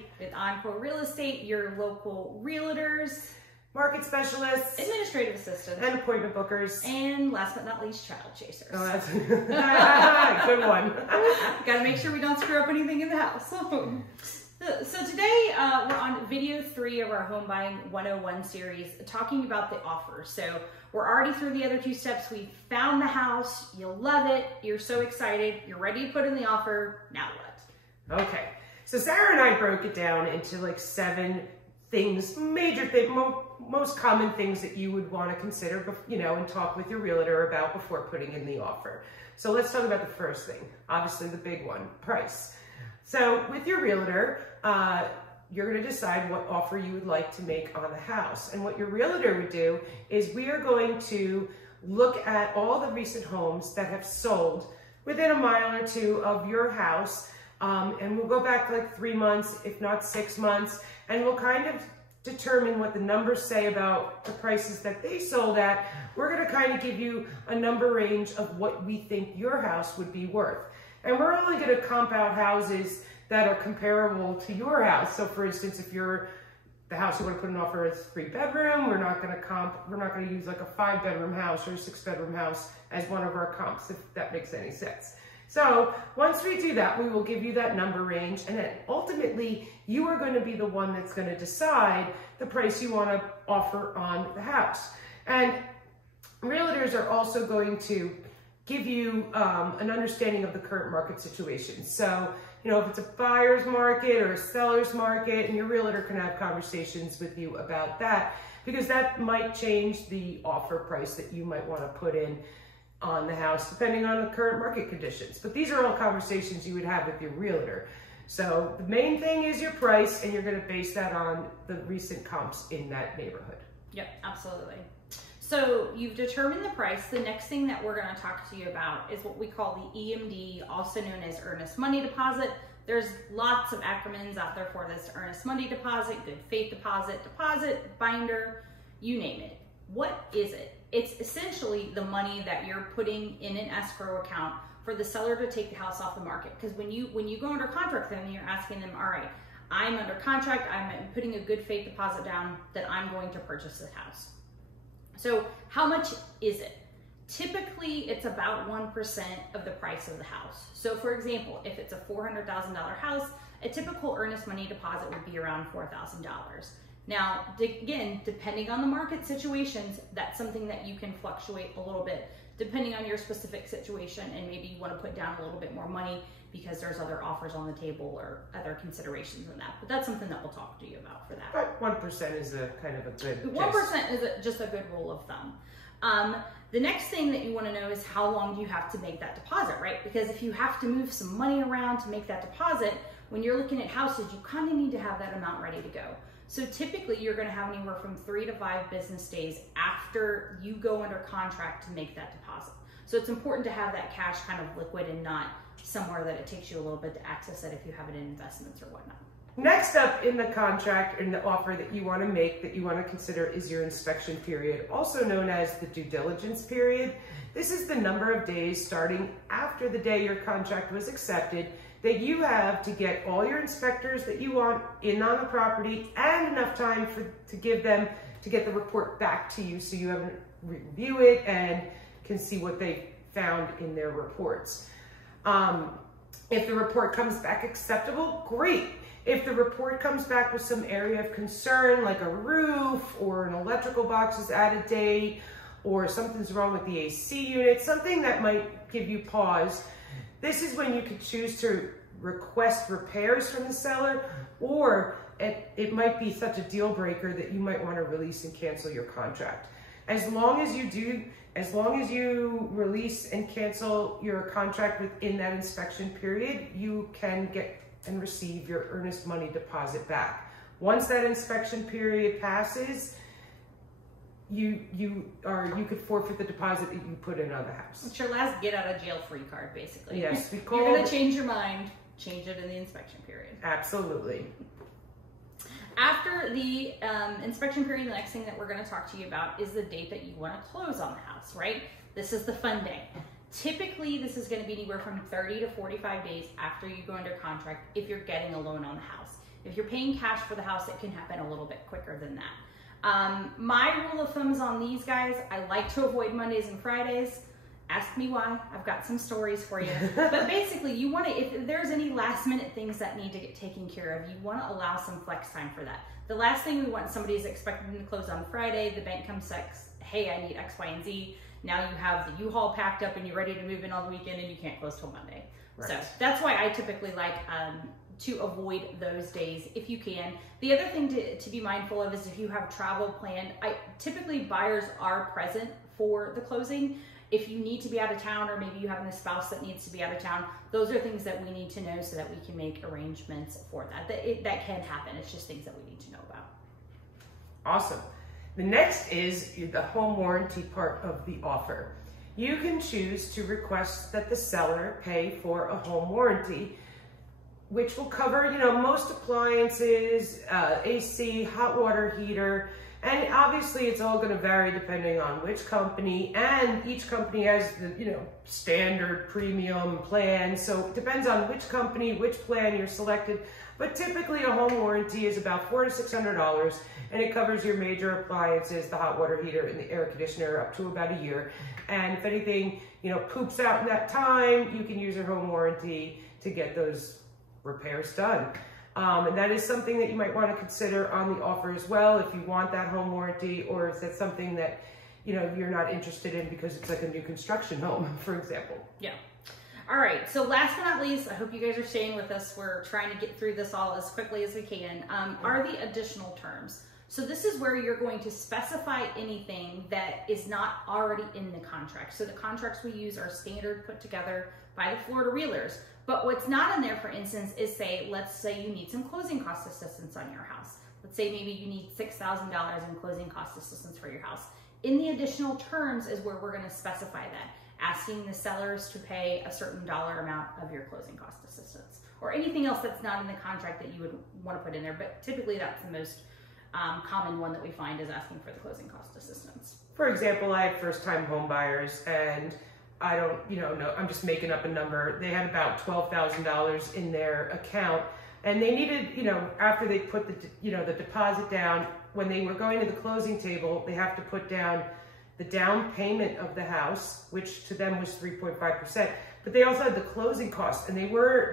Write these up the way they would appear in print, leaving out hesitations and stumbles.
Kelly with Encore Real Estate, your local realtors, market specialists, administrative assistants, and appointment bookers, and last but not least, child chasers. Oh, that's good one. Got to make sure we don't screw up anything in the house. So today we're on video 3 of our Home Buying 101 series, talking about the offer. So we're already through the other 2 steps. We found the house, you love it, you're so excited, you're ready to put in the offer. Now what? Okay, so Sarah and I broke it down into like 7 things, major things, most common things that you would want to consider, you know, and talk with your realtor about before putting in the offer. So let's talk about the first thing, obviously the big one, price. So with your realtor, you're going to decide what offer you would like to make on the house. And what your realtor would do is we are going to look at all the recent homes that have sold within a mile or 2 of your house. And we'll go back like 3 months, if not 6 months, and we'll kind of determine what the numbers say about the prices that they sold at. We're going to kind of give you a number range of what we think your house would be worth. And we're only going to comp out houses that are comparable to your house. So for instance, if the house you want to put an offer is 3-bedroom, we're not going to use like a 5-bedroom house or a 6-bedroom house as one of our comps, if that makes any sense. So once we do that, we will give you that number range, and then ultimately you are going to be the one that's going to decide the price you want to offer on the house. And realtors are also going to give you an understanding of the current market situation. So, you know, if it's a buyer's market or a seller's market, and your realtor can have conversations with you about that, because that might change the offer price that you might want to put in on the house, depending on the current market conditions. But these are all conversations you would have with your realtor. So the main thing is your price, and you're going to base that on the recent comps in that neighborhood. Yep, absolutely. So you've determined the price. The next thing that we're going to talk to you about is what we call the EMD, also known as Earnest Money Deposit. There's lots of acronyms out there for this: Earnest Money Deposit, Good Faith Deposit, Deposit, Binder, you name it. What is it? It's essentially the money that you're putting in an escrow account for the seller to take the house off the market. Because when you go under contract with them, you're asking them, all right, I'm under contract, I'm putting a good faith deposit down that I'm going to purchase this house. So how much is it? Typically, it's about 1% of the price of the house. So for example, if it's a $400,000 house, a typical earnest money deposit would be around $4,000. Now, again, depending on the market situations, that's something that you can fluctuate a little bit, depending on your specific situation, and maybe you want to put down a little bit more money because there's other offers on the table or other considerations in that. But that's something that we'll talk to you about for that. But 1% is a kind of a good 1% is just a good rule of thumb. The next thing that you want to know is how long do you have to make that deposit, right? Because if you have to move some money around to make that deposit, when you're looking at houses, you kind of need to have that amount ready to go. So typically you're going to have anywhere from 3 to 5 business days after you go under contract to make that deposit. So it's important to have that cash kind of liquid and not somewhere that it takes you a little bit to access it if you have it in investments or whatnot. Next up in the contract, in the offer that you want to make, that you want to consider, is your inspection period, also known as the due diligence period. This is the number of days starting after the day your contract was accepted that you have to get all your inspectors that you want in on the property, and enough time to give them to get the report back to you so you have review it and can see what they found in their reports. If the report comes back acceptable, great. If the report comes back with some area of concern, like a roof or an electrical box is out of date, or something's wrong with the AC unit, something that might give you pause, this is when you could choose to request repairs from the seller, or it might be such a deal breaker that you might want to release and cancel your contract. As long as you release and cancel your contract within that inspection period, you can get and receive your earnest money deposit back. Once that inspection period passes, you could forfeit the deposit that you put in on the house. It's your last get out of jail free card, basically. Yes, you're going to change your mind, change it in the inspection period. Absolutely. After the inspection period, the next thing that we're going to talk to you about is the date that you want to close on the house, right? This is the fun day. Typically, this is going to be anywhere from 30 to 45 days after you go under contract if you're getting a loan on the house. If you're paying cash for the house, it can happen a little bit quicker than that. My rule of thumb is on these guys, I like to avoid Mondays and Fridays. Ask me why. I've got some stories for you. But basically, you want to, if there's any last minute things that need to get taken care of, you want to allow some flex time for that. The last thing we want, somebody is expecting to close on Friday, the bank comes says, hey, I need X, Y, and Z. Now you have the U-Haul packed up and you're ready to move in on the weekend and you can't close till Monday. Right. So that's why I typically like to avoid those days if you can. The other thing to be mindful of is if you have travel planned, typically buyers are present for the closing. If you need to be out of town, or maybe you have a spouse that needs to be out of town, those are things that we need to know so that we can make arrangements for that. That can happen. It's just things that we need to know about. Awesome. The next is the home warranty part of the offer. You can choose to request that the seller pay for a home warranty, which will cover, most appliances, AC, hot water heater, and obviously it's all going to vary depending on which company, and each company has the, standard premium plan. So it depends on which company, which plan you're selected. But typically a home warranty is about $400 to $600, and it covers your major appliances, the hot water heater and the air conditioner, up to about a year. And if anything, poops out in that time, you can use your home warranty to get those repairs done. And that is something that you might want to consider on the offer as well, if you want that home warranty, or is that something that you're not interested in because it's like a new construction home, for example. Yeah. All right, so last but not least, I hope you guys are staying with us. We're trying to get through this all as quickly as we can, are the additional terms. So this is where you're going to specify anything that is not already in the contract. So the contracts we use are standard, put together by the Florida Realtors. But what's not in there, for instance, is let's say you need some closing cost assistance on your house. Let's say maybe you need $6,000 in closing cost assistance for your house. In the additional terms is where we're going to specify that, asking the sellers to pay a certain dollar amount of your closing cost assistance, or anything else that's not in the contract that you would want to put in there. But typically that's the most common one that we find, is asking for the closing cost assistance. For example, I have first-time home buyers, and I don't, no, I'm just making up a number. They had about $12,000 in their account, and they needed, after they put the deposit down, when they were going to the closing table, they have to put down the down payment of the house, which to them was 3.5%. But they also had the closing costs, and they were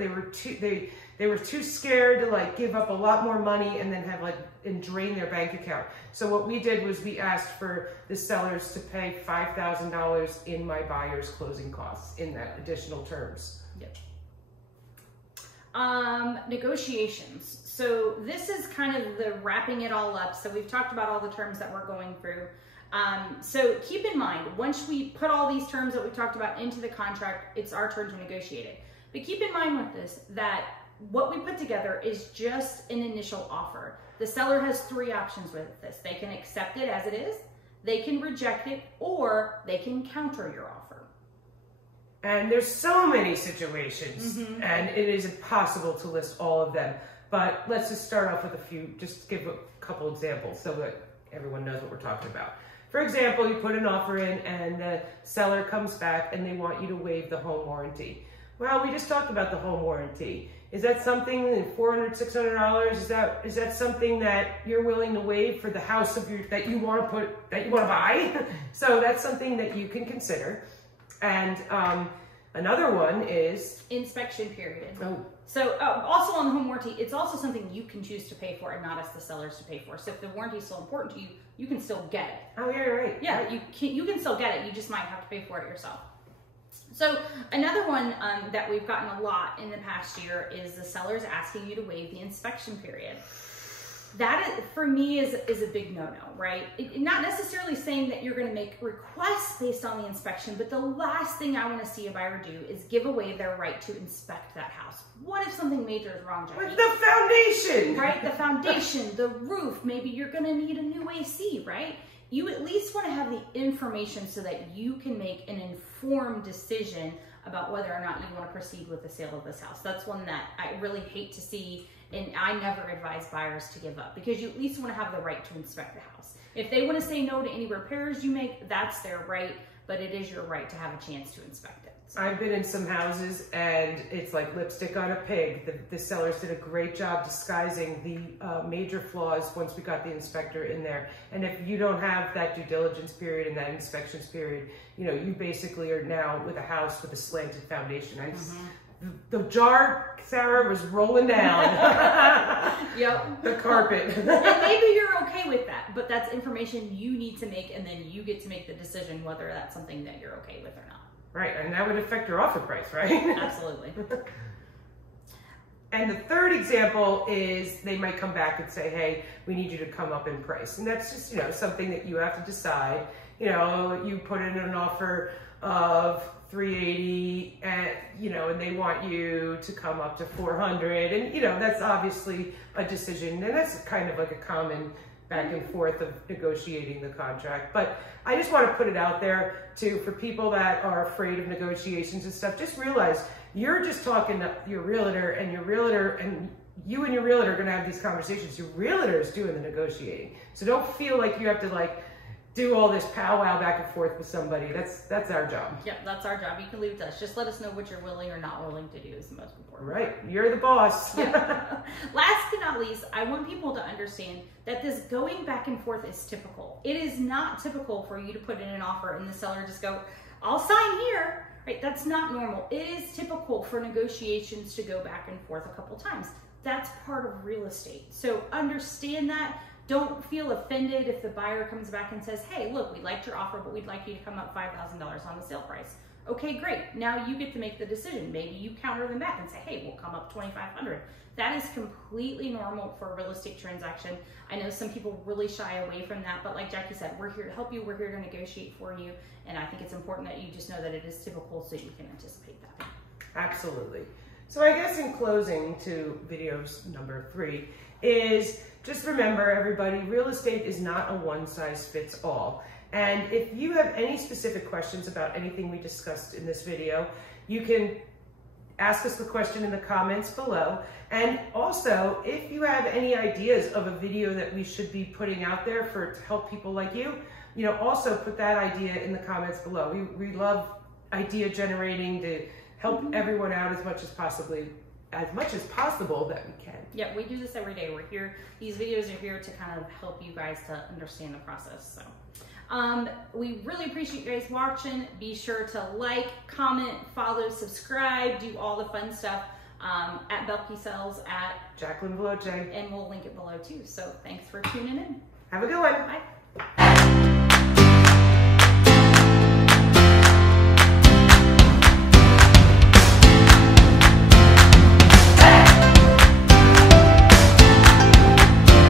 too scared to give up a lot more money and then have and drain their bank account. So what we did was we asked for the sellers to pay $5,000 in my buyer's closing costs in that additional terms. Yep. Negotiations. So this is kind of the wrapping it all up. So we've talked about all the terms that we're going through. So keep in mind, once we put all these terms that we talked about into the contract, it's our turn to negotiate it. But keep in mind with this, that what we put together is just an initial offer. The seller has three options with this. They can accept it as it is, they can reject it, or they can counter your offer. And there's so many situations, and it is impossible to list all of them. But let's just start off with a few, just give a couple examples so that everyone knows what we're talking about. For example, you put an offer in and the seller comes back and they want you to waive the home warranty. Well, we just talked about the home warranty. Is that something, $400, $600? Is that something that you're willing to waive for the house that you want to buy? So that's something that you can consider. And another one is inspection period. Oh. So also on the home warranty, it's also something you can choose to pay for and not ask the sellers to pay for. So if the warranty is still important to you, you can still get it. Oh, yeah, you're right. Yeah, you can still get it. You just might have to pay for it yourself. So another one that we've gotten a lot in the past year is the sellers asking you to waive the inspection period. That, for me, is a big no-no, right? Not necessarily saying that you're going to make requests based on the inspection, but the last thing I want to see a buyer do is give away their right to inspect that house. What if something major is wrong, Jackie? With the foundation! Right, the foundation, the roof, maybe you're going to need a new AC, right? You at least want to have the information so that you can make an informed decision about whether or not you want to proceed with the sale of this house. That's one that I really hate to see, and I never advise buyers to give up, because you at least want to have the right to inspect the house. If they want to say no to any repairs you make, that's their right, but it is your right to have a chance to inspect it. I've been in some houses and it's like lipstick on a pig. The sellers did a great job disguising the major flaws once we got the inspector in there. And if you don't have that due diligence period and that inspections period, you know, you basically are now with a house with a slanted foundation. The jar, Sarah, was rolling down. Yep. The carpet. And maybe you're okay with that, but that's information you need to make, and then you get to make the decision whether that's something that you're okay with or not. Right, and that would affect your offer price, right? Absolutely. And the third example is they might come back and say, hey, we need you to come up in price. And that's just, you know, something that you have to decide. You know, you put in an offer of $380 and, you know, and they want you to come up to $400. And, you know, that's obviously a decision. And that's kind of like a common back and forth of negotiating the contract. But I just want to put it out there too, for people that are afraid of negotiations and stuff, just realize you're just talking to your realtor, and your realtor and you and your realtor are going to have these conversations. Your realtor is doing the negotiating. So don't feel like you have to like do all this powwow back and forth with somebody. That's our job. Yep, that's our job. You can leave it to us. Just let us know what you're willing or not willing to do is the most important. Right, you're the boss. Yeah. Last but not least, I want people to understand that this going back and forth is typical. It is not typical for you to put in an offer and the seller just go, I'll sign here. Right? That's not normal. It is typical for negotiations to go back and forth a couple times. That's part of real estate. So understand that. Don't feel offended if the buyer comes back and says, hey, look, we liked your offer, but we'd like you to come up $5,000 on the sale price. Okay, great. Now you get to make the decision. Maybe you counter them back and say, hey, we'll come up $2,500. That is completely normal for a real estate transaction. I know some people really shy away from that, but like Jackie said, we're here to help you. We're here to negotiate for you. And I think it's important that you just know that it is typical so you can anticipate that. Absolutely. So I guess in closing to videos number 3 is just remember, everybody, real estate is not a one-size-fits-all. And if you have any specific questions about anything we discussed in this video, you can ask us the question in the comments below. And also, if you have any ideas of a video that we should be putting out there to help people like you, you know, also put that idea in the comments below. We love idea generating to help everyone out as much as possible that we can. Yeah, we do this every day. We're here. These videos are here to kind of help you guys to understand the process. So we really appreciate you guys watching. Be sure to like, comment, follow, subscribe, do all the fun stuff at Belkey Sells, at Jacqueline Veloce. And we'll link it below too. So thanks for tuning in. Have a good one. Bye.